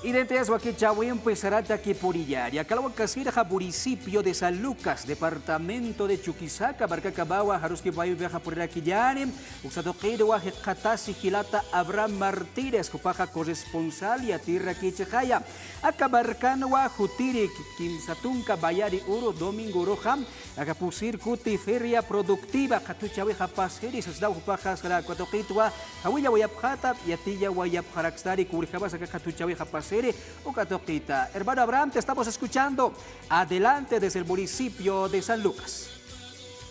Identidades Huaquichahui empezará aquí por Iyari. Acalhuacasira, municipio de San Lucas, departamento de Chuquisaca, Barcacabawa, Jaruski Bayo, Viaja por Aquillani, Usadoqueirua, Jecatasi, Gilata, Abraham Martínez, Cupaja corresponsal y Atirra Quichejaya. Acabarcanua, Jutiri, Kimsatunca, Bayari, Uro, Domingo Roja, Acapusir, Cuti, Feria Productiva, Catuchawi, Japaseri, Sasdau, Pajas, Cuatoquitua, Ahuilla, Wayapjata, Yatilla, Wayapjaraxtari, Curijabas, Catuchawi, Japas. Hermano Abraham, te estamos escuchando. Adelante desde el municipio de San Lucas.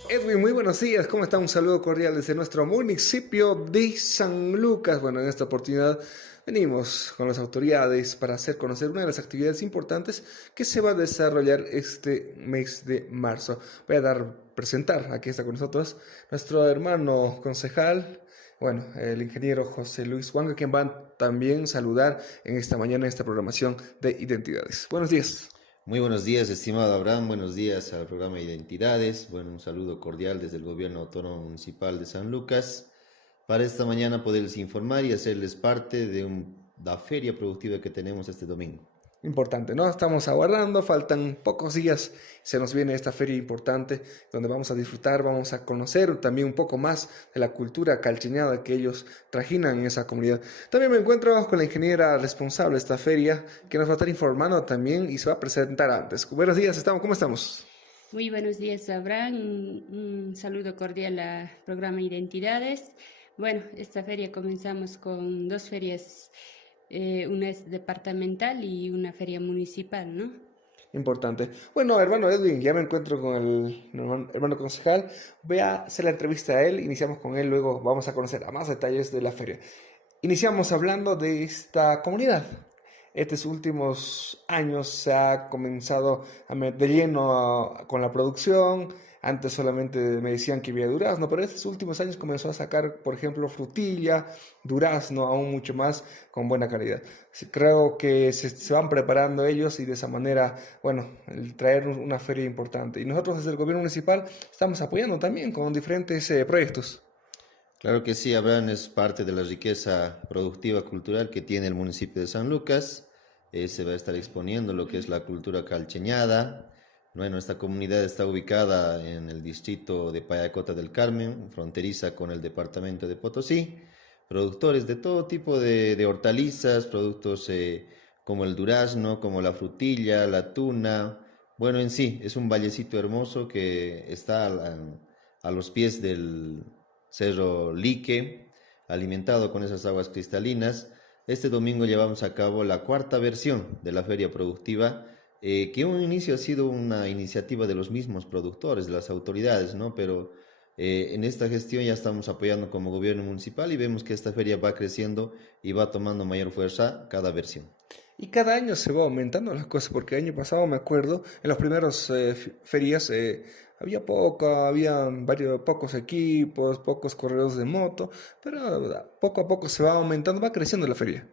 Edwin, muy buenos días. ¿Cómo está? Un saludo cordial desde nuestro municipio de San Lucas. Bueno, en esta oportunidad venimos con las autoridades para hacer conocer una de las actividades importantes que se va a desarrollar este mes de marzo. Voy a presentar, aquí está con nosotros, nuestro hermano concejal, bueno, el ingeniero José Luis Huanga, quien va a también saludar en esta mañana en esta programación de Identidades. Buenos días. Muy buenos días, estimado Abraham. Buenos días al programa Identidades. Bueno, un saludo cordial desde el Gobierno Autónomo Municipal de San Lucas. Para esta mañana poderles informar y hacerles parte de la feria productiva que tenemos este domingo. Importante, ¿no? Estamos aguardando, faltan pocos días, se nos viene esta feria importante donde vamos a disfrutar, vamos a conocer también un poco más de la cultura calcheñada que ellos trajinan en esa comunidad. También me encuentro con la ingeniera responsable de esta feria que nos va a estar informando también y se va a presentar antes. Buenos días, ¿cómo estamos? Muy buenos días, Abraham. Un saludo cordial al programa Identidades. Bueno, esta feria comenzamos con dos ferias. Una es departamental y una feria municipal, ¿no? Importante. Bueno, hermano Edwin, ya me encuentro con el hermano concejal. Voy a hacer la entrevista a él, iniciamos con él, luego vamos a conocer a más detalles de la feria. Iniciamos hablando de esta comunidad. Estos últimos años se ha comenzado de lleno con la producción. Antes solamente me decían que había durazno, pero estos últimos años comenzó a sacar, por ejemplo, frutilla, durazno, aún mucho más con buena calidad. Creo que se van preparando ellos y de esa manera, bueno, traer una feria importante. Y nosotros desde el gobierno municipal estamos apoyando también con diferentes proyectos. Claro que sí, Abraham, es parte de la riqueza productiva cultural que tiene el municipio de San Lucas. Se va a estar exponiendo lo que es la cultura calcheñada. Bueno, esta comunidad está ubicada en el distrito de Payacota del Carmen, fronteriza con el departamento de Potosí. Productores de todo tipo de hortalizas, productos como el durazno, como la frutilla, la tuna. Bueno, en sí, es un vallecito hermoso que está a los pies del Cerro Lique, alimentado con esas aguas cristalinas. Este domingo llevamos a cabo la cuarta versión de la feria productiva, que en un inicio ha sido una iniciativa de los mismos productores, de las autoridades, ¿no? Pero en esta gestión ya estamos apoyando como gobierno municipal y vemos que esta feria va creciendo y va tomando mayor fuerza cada versión. Y cada año se va aumentando las cosas, porque el año pasado me acuerdo, en los primeros ferias había pocos equipos, pocos corredores de moto, pero poco a poco se va aumentando, va creciendo la feria.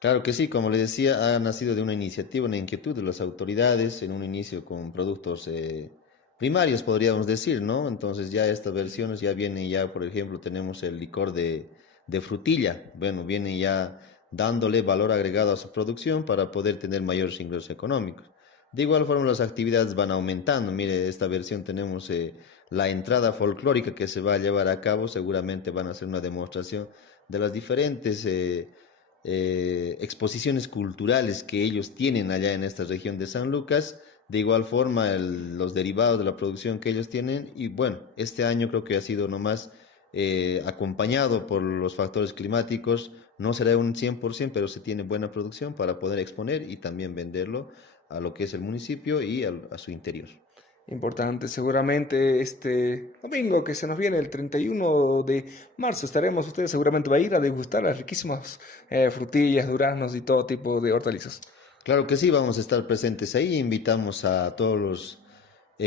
Claro que sí, como le decía, ha nacido de una iniciativa, una inquietud de las autoridades, en un inicio con productos primarios, podríamos decir, ¿no? Entonces ya estas versiones ya vienen, ya por ejemplo tenemos el licor de frutilla, bueno, viene ya dándole valor agregado a su producción para poder tener mayores ingresos económicos. De igual forma las actividades van aumentando, mire, esta versión tenemos la entrada folclórica que se va a llevar a cabo, seguramente van a hacer una demostración de las diferentes exposiciones culturales que ellos tienen allá en esta región de San Lucas, de igual forma los derivados de la producción que ellos tienen y bueno, este año creo que ha sido nomás acompañado por los factores climáticos, no será un 100%, pero se tiene buena producción para poder exponer y también venderlo a lo que es el municipio y a su interior. Importante, seguramente este domingo que se nos viene, el 31 de marzo, ustedes seguramente va a ir a degustar las riquísimas frutillas, duraznos y todo tipo de hortalizas. Claro que sí, vamos a estar presentes ahí, invitamos a todos los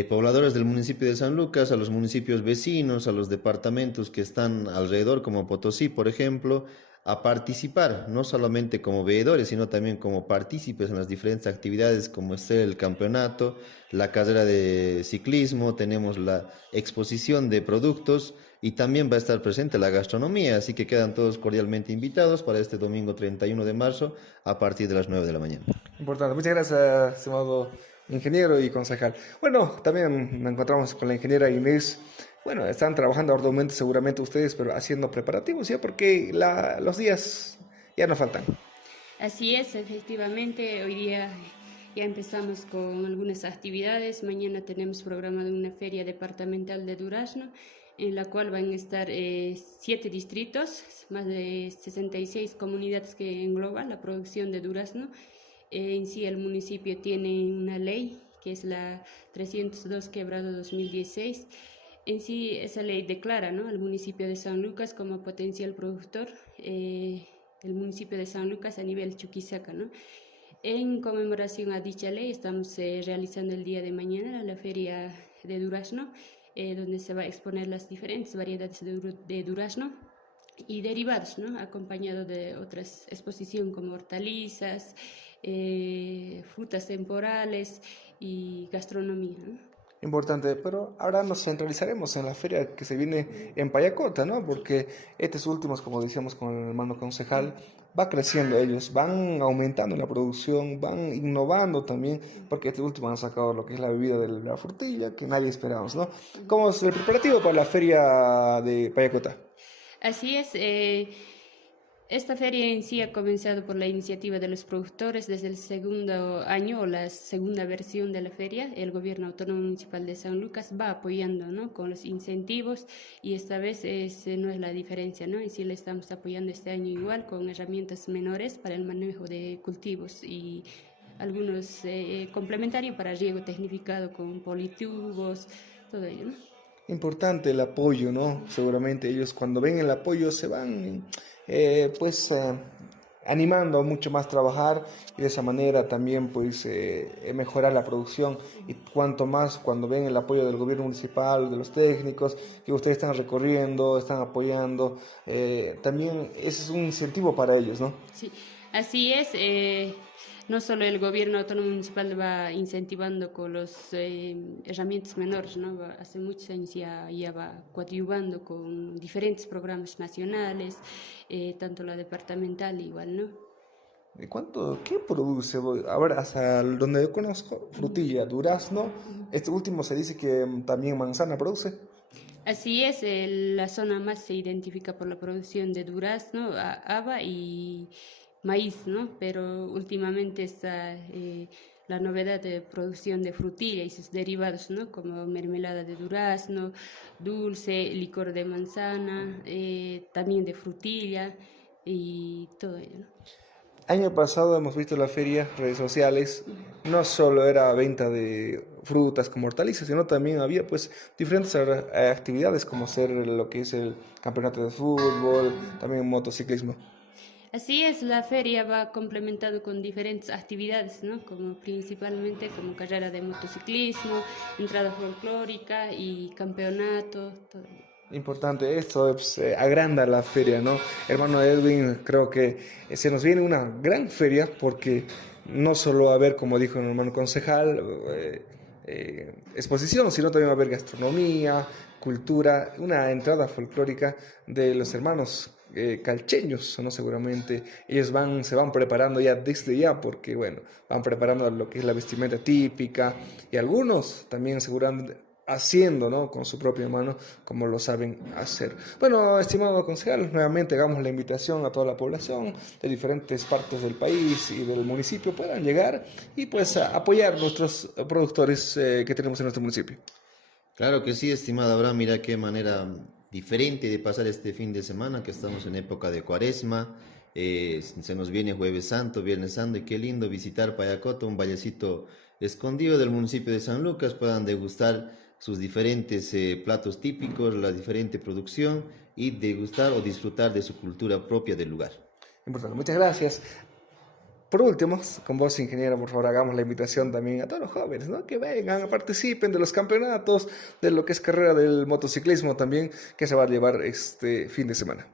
pobladores del municipio de San Lucas, a los municipios vecinos, a los departamentos que están alrededor, como Potosí, por ejemplo, a participar, no solamente como veedores, sino también como partícipes en las diferentes actividades, como es el campeonato, la carrera de ciclismo, tenemos la exposición de productos y también va a estar presente la gastronomía, así que quedan todos cordialmente invitados para este domingo 31 de marzo a partir de las 9 de la mañana. Importante. Muchas gracias, estimado ingeniero y concejal. Bueno, también nos encontramos con la ingeniera Inés. Bueno, están trabajando arduamente seguramente ustedes, pero haciendo preparativos ya porque los días ya no faltan. Así es, efectivamente, hoy día ya empezamos con algunas actividades. Mañana tenemos programada una feria departamental de durazno, en la cual van a estar 7 distritos, más de 66 comunidades que engloban la producción de durazno. En sí el municipio tiene una ley, que es la 302/2016. En sí esa ley declara, ¿no?, al municipio de San Lucas como potencial productor, el municipio de San Lucas a nivel Chuquisaca, ¿no? En conmemoración a dicha ley estamos realizando el día de mañana la feria de durazno, donde se va a exponer las diferentes variedades de durazno y derivados, ¿no?, acompañado de otras exposiciones como hortalizas, frutas temporales y gastronomía, ¿no? Importante, pero ahora nos centralizaremos en la feria que se viene en Payacota, ¿no? Porque estos últimos, como decíamos con el hermano concejal, va creciendo ellos, van aumentando la producción, van innovando también, porque este último han sacado lo que es la bebida de la frutilla, que nadie esperábamos, ¿no? ¿Cómo es el preparativo para la feria de Payacota? Así es, esta feria en sí ha comenzado por la iniciativa de los productores desde el segundo año o la segunda versión de la feria. El Gobierno Autónomo Municipal de San Lucas va apoyando, ¿no?, con los incentivos, y esta vez no es la diferencia, ¿no? Y sí le estamos apoyando este año igual con herramientas menores para el manejo de cultivos y algunos complementarios para riego tecnificado con politubos, todo ello, ¿no? Importante el apoyo, ¿no? Seguramente ellos cuando ven el apoyo se van, animando a mucho más trabajar y de esa manera también mejorar la producción, y cuanto más cuando ven el apoyo del gobierno municipal, de los técnicos que ustedes están recorriendo, están apoyando, también ese es un incentivo para ellos, ¿no? Sí, así es. No solo el gobierno autónomo municipal va incentivando con las herramientas menores, ¿no? Hace muchos años ya va coadyuvando con diferentes programas nacionales, tanto la departamental igual, ¿no? ¿Qué produce? A ver, hasta donde yo conozco, frutilla, durazno, este último se dice que también manzana produce. Así es, la zona más se identifica por la producción de durazno, haba y maíz, ¿no? Pero últimamente está la novedad de producción de frutilla y sus derivados, ¿no?, como mermelada de durazno, dulce, licor de manzana, también de frutilla y todo ello, ¿no? Año pasado hemos visto la feria, redes sociales, no solo era venta de frutas como hortalizas, sino también había pues diferentes actividades como ser lo que es el campeonato de fútbol, también motociclismo. Así es, la feria va complementado con diferentes actividades, ¿no?, como principalmente como carrera de motociclismo, entrada folclórica y campeonato, todo ello. Importante, esto agranda la feria, ¿no? Hermano Edwin, creo que se nos viene una gran feria porque no solo va a haber, como dijo el hermano concejal, exposición, sino también va a haber gastronomía, cultura, una entrada folclórica de los hermanos calcheños, ¿no? Seguramente ellos se van preparando ya desde ya porque, bueno, van preparando lo que es la vestimenta típica y algunos también seguramente haciendo, ¿no?, con su propia mano, como lo saben hacer. Bueno, estimado concejal, nuevamente hagamos la invitación a toda la población de diferentes partes del país y del municipio puedan llegar y pues apoyar nuestros productores que tenemos en nuestro municipio. Claro que sí, estimado Abraham, mira qué manera diferente de pasar este fin de semana, que estamos en época de Cuaresma, se nos viene Jueves Santo, Viernes Santo, y qué lindo visitar Payacota, un vallecito escondido del municipio de San Lucas, puedan degustar sus diferentes platos típicos, la diferente producción y degustar o disfrutar de su cultura propia del lugar. Importante, muchas gracias. Por último, con vos, ingeniero, por favor, hagamos la invitación también a todos los jóvenes, ¿no?, que vengan, participen de los campeonatos, de lo que es carrera del motociclismo también, que se va a llevar este fin de semana.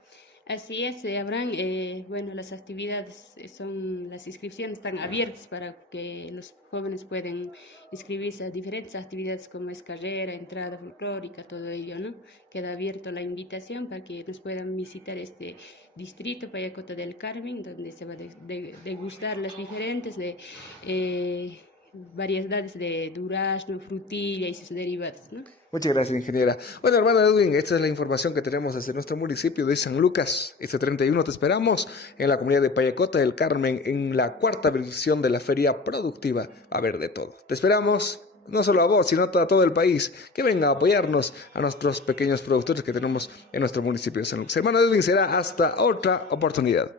Así es, Abraham. Bueno, las actividades las inscripciones están abiertas para que los jóvenes puedan inscribirse a diferentes actividades como es carrera, entrada folclórica, todo ello, ¿no? Queda abierto la invitación para que nos puedan visitar este distrito, Payacota del Carmen, donde se va a degustar las diferentes variedades de durazno, frutilla y sus derivados, ¿no? Muchas gracias, ingeniera. Bueno, hermano Edwin, esta es la información que tenemos desde nuestro municipio de San Lucas. Este 31 te esperamos en la comunidad de Payacota del Carmen, en la cuarta versión de la Feria Productiva. Va a haber de todo. Te esperamos, no solo a vos, sino a todo el país, que venga a apoyarnos a nuestros pequeños productores que tenemos en nuestro municipio de San Lucas. Hermano Edwin, será hasta otra oportunidad.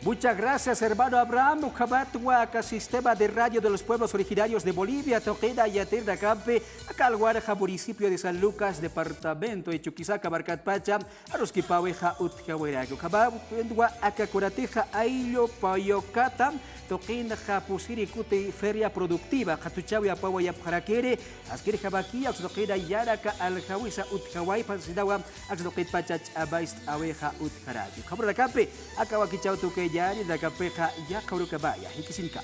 Muchas gracias, hermano Abraham. Ujabathuaca, Sistema de Radio de los Pueblos Originarios de Bolivia, Toqueda y Aterda Campe, Acalguaraja, municipio de San Lucas, departamento de Chuquisaca, Barcatpacha, Arosquipaweja, Utjahueraco, Cababendua, Acacurateja, Ailo, Payocata, Toquenda, Japusiricute, Feria Productiva, Jatuchawi, Apawa y Apjarakere, Askiri Jabaquia, Oxdoqueda y Yaraca, Aljawisa, Utjahuay, Pansidawa, Axdoquet Pachach, Abaist, Aweja, Utjaraco. Cabra Campe, Acabaquichau, Tuque. Yari da kapeja ya kauruka baya hikisinka.